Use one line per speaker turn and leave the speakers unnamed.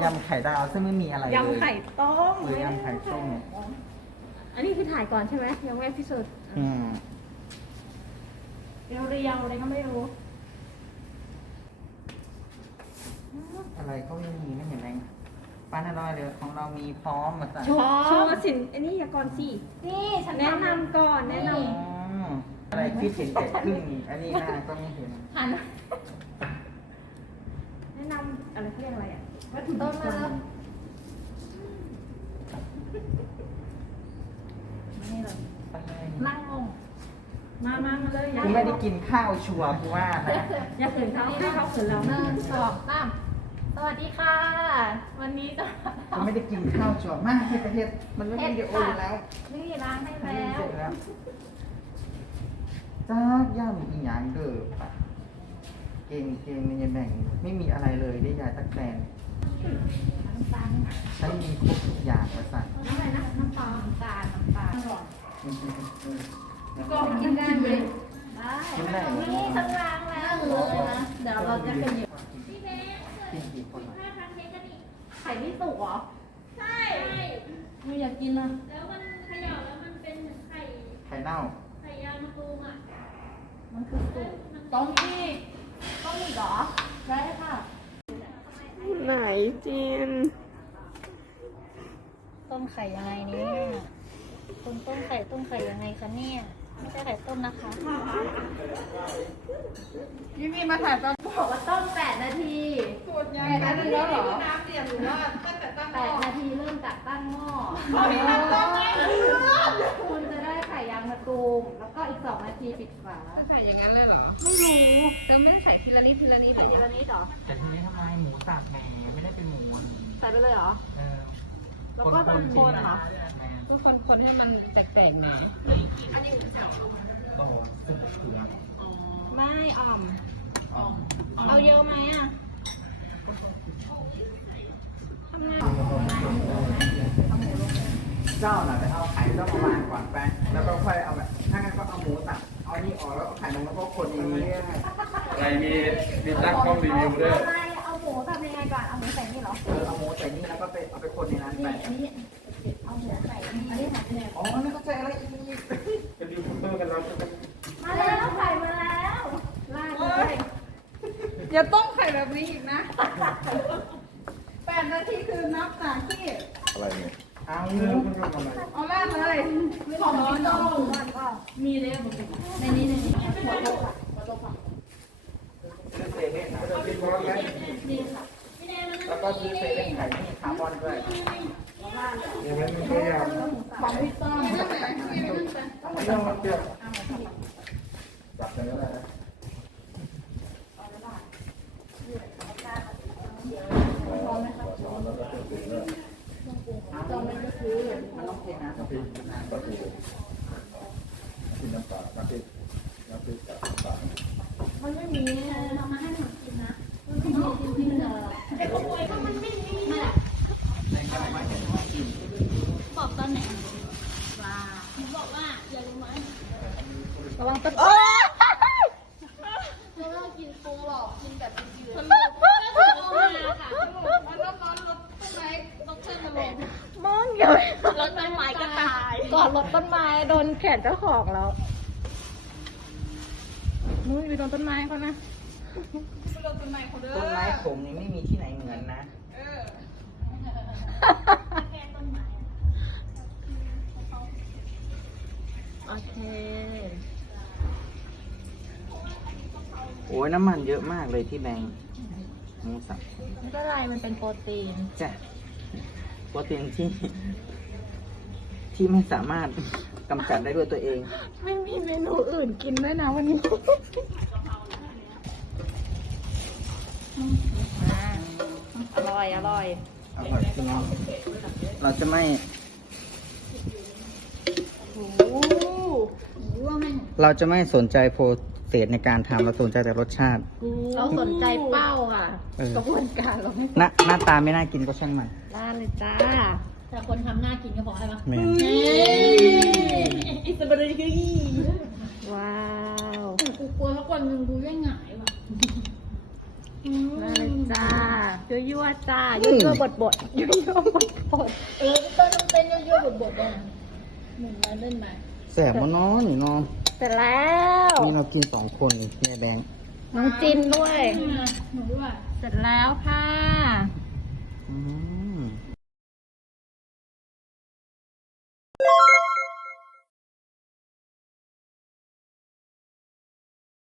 ำไข่ดาวซึ่งไม่มีอะไรเลย
ยำไข่ต้ม
ยำไข่ต้ม
อันนี้คือถ่ายก่อนใช่ไหมยังไม่พิสูจน์ เรียวๆอะไรก็ไม่รู้
อะไรก็ไม่มีไม่เห็นไหมป้าน่าร้อยเลยของเรามีพร้อมมาสั่ง
โชว์สินอันนี้อย่าก่อนสิ
นี่ฉัน
แนะนำก่อนแนะน
อะไรคิดเห็นแต่ครึ่งอันนี้หน้าก็ไม่เห็น
หัน
ำแนะนำอะไรเขาเรียกอะไรอ่ะวัตถุดิบ
ต้นมาแล้วนี่เลย
อะไร
นั่งลง
มาเลย
คุณไม่ได้กินข้าวชัวร์คุณว่านะ
อย่าขืนเขาให้เขาขืนเรา
1 2 3สวัสดีค่ะ วันนี้จะ
คุณไม่ได้กินข้าวชัวร์มากที่ประเทศมันไม่มีวิดีโออยู่แล้ว
นี่ล้างให้
ทำ
แล้ว
เสร็จแล้วจ้าย่ำอีหยังเด้อปะเก่งมันยังแบ่งไม่มีอะไรเลยได้ยายตักแตน
น้ำตาล
ฉันมีครบทุกอย่างมาสั่ง
น้ำอะไรนะน้ำปลา
น้ำตาลก็กินได้ไหมได้นี่ฉันล้างแล้วเดี๋ยวเราจะเป็นอยู่
กินกี่คน
ไข่ไม่สุกเหรอ
ใช่
ไม่อยากกินนะ
แล้วมันเขย่าแล้วมันเป็นเหมือนไข่
ไข่เน่า
ไข่ยางมะตูมอ่ะ
มันคือสุกต้องอีกเหรอได้ค่ะ
ไหนจีน
ต้มไข่ยังไงเนี่ยคุณต้มไข่ยังไงคะเนี่ยไม่ใช่ไข่ต้มนะคะ
พี่มีมาถ่ายตอน
บอกว่าต้ม8 นาที8 นาทีแล้วเหรอ
น้ำเดือดหรือว่าตั้งแต่ตั้ง
8 นาทีเริ่มจากตั้งหม้อคุณจะได้ไข่ยางมะตูมแล้วก็อีก2 นาทีปิดฝา
ใส่อย่างนั้นเลยเหรอไม่รู้เราไม่ได้ใส่ทีละนิดเหรอ
ไข่เยลานิดเหรอ
แต่ทีนี้ทำไมหมูสับแหมไม่ได้เป็นหมูอ่ะ
ใส่ไปเลยเหรอ
เออ
แล้วก็คนๆเหรอ
ก็คนให้มันแตกๆหน่อย
โอ้โหสุดเผือก
ไม่เอาเยอะไหมอ่ะทำงาน
เจ้าน่ะไปเอาไข่เจ้ามาวางก่อนไป แล้วก็ค่อยเอาแบบถ้างั้นก็เอาหมูสับเอานี่ออกแล้วก็ไข่ลงแล้วก็คนอย่างนี้
อะไรมีตั้งกล้องรีวิวด้วย
เอาหมูทำยังไงก่อน เอาหมูใส่นี่เหรอ
เอาหมูใส่นี่แล้วก็ไปเอาไปคนในนั้นไป
อันนี้เอาหมูใส่อันนี้หักเนี่ย
อ๋อไม่เข้าใจอะไรอีก
เป็นยูทูบเบอร์กันแล้ว
มาแล้วไข่มาแล้วลาดเลย
อย่าต้มไข่แบบนี้อีกนะ8 นาทีคือนับจากที่
อะไรเนี่ย
เอา
เอาแรกเลยของกินต้ม
มีเลยในนี้หัวโตค่ะ
ซื้อเซเว่นนะแล้วก็ซื้อเซเว่นไข่ที่มีคาร์บอนด้วย
ยังไม่มีตัวอย่าง
ของพี่ต้ม
เรื่องมันเปรี้ยวจับกันแล้วนะ
เอาไม่ได้ซื้อมันต้องเทน้ำ
น้ำพริกปลาทูกินน้ำปลาน้ำพริกกับน้ำปลา
มันไม่มีเรามาให้หนูกินนะมันไม่มีจริงๆเลยไอ้ขโมยมันไม่มีไม่แหละบอกตอนไหนว้าบอกว่าอย่าลืมไหม
ระวังต้น
ไม่ต้องกินปูหรอกกินแบบยืดๆมันมาค่ะ
มันร้อนรถต้นไม้
ต้องขึ้นมาลง
มึงเดี๋ยว
รถต้นไม้ก็ตาย
ก่อนรถต้นไม้โดนแขนเจ้าของแล้วมึงไปโดนต้นไม้เขานะโดนต้นไม้เขาเด้อ
ต้นไม้ผมนี่ไม่มีที่ไหนเหมือนนะ
โอเค
โอ้ยน้ำมันเยอะมากเลยที่แบงค์หมูสับ
ไม่เป็นไรมันเป็นโปรตีน
จ้ะโปรตีนที่ไม่สามารถกำจัดได้ด้วยตัวเอง
ไม่มีเมนูอื่นกินด้วยนะวันนี้
อร่อย
อร่อยพี่น้องเราจะไม่ เราจะไม่สนใจโปรเซสในการทำเราสนใจแต่รสชาติ
เราสนใจเป้าค่ะ
เออ
กระบวนการเราไม่
หน้าตาไม่น่ากินก็ช่างมัน
ได้เลยจ้า
แต่คนทำหน้ากินก็พอใช่ไหม
แม่น
อิสบรีกี
ว้าว
กูกลัวแล้วคนหนึ่งดูได้หงายว่ะ
ได้เลยจ้ายั่วๆจ้ายั่วๆบดๆยั่วๆบด
เต้นเยอะๆบดๆได้นะหมุนมาเล่นมา
แสบมันน้อนี่น้อง
ๆเสร็จแล้ว
นี่เรากิน2 คนแม่แบงค์
น้องจินด้วย
หนูด้วย
เสร็จแล้วค่ะ
อืม